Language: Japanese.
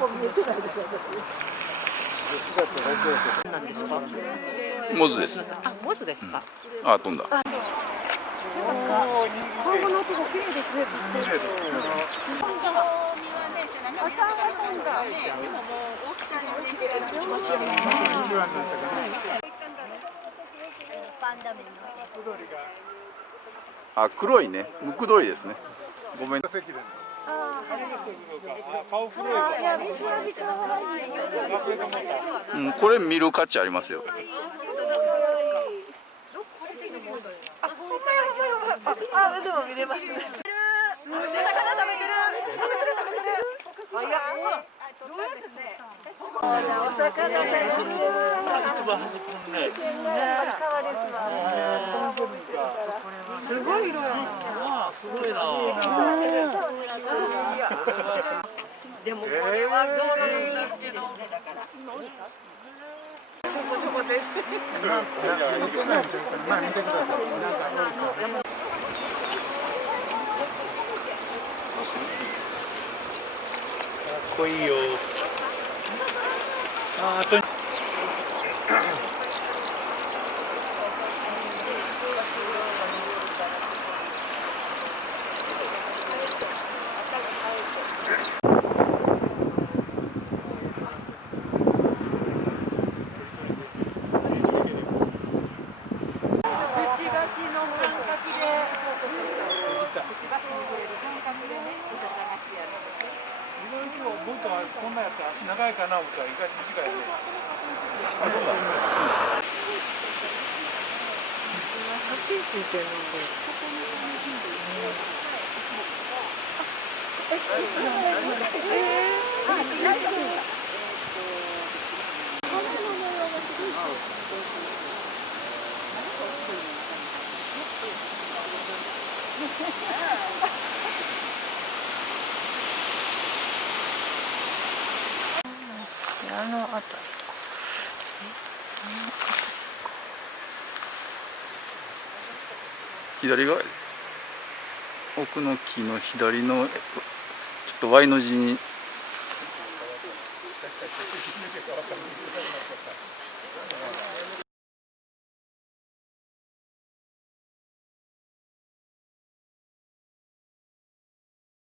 なんですか？モズです。あ、モズですか？あ、飛んだ。今後の音が綺麗ですね。朝が飛んだ。でももう大きさによって違う気もしますね。あ、黒いね。ムクドリですね。ごめん。うん、これ見る価値ありますよ。あ、でも見れますね。魚食べてる。お魚さんしてる。一番端っこね。すごい色やな。すごいな。でもこれはゴールデンウィッチですね。だから。ちょこちょこです。見てください。かっこいいよ。あと僕はこんなやったら足長いかな思ったら意外と短いね。写真ついてるのこれ。あのあたり。左側、奥の木の左のちょっと Y の字に。